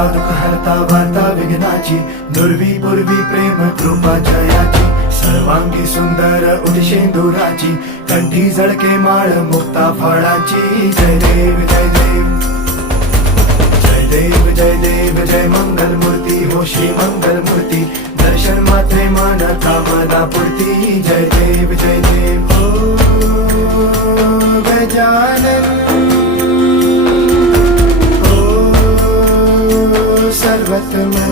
हरता दुःख हरता वार्ता विघ्नाची, दुर्वी पूर्वी प्रेम कृपा जयाची, सर्वांगी सुंदर उदिशेंदुराची, कंठी झळके माळ मुक्ता फळाची. जय देव जय देव जय देव जय देव जय मंगल मूर्ती हो श्री मंगल मूर्ती, दर्शन मात्रे मन कामना पूर्ती. जय देव जय देव हो गजानन हो सर्वतमन.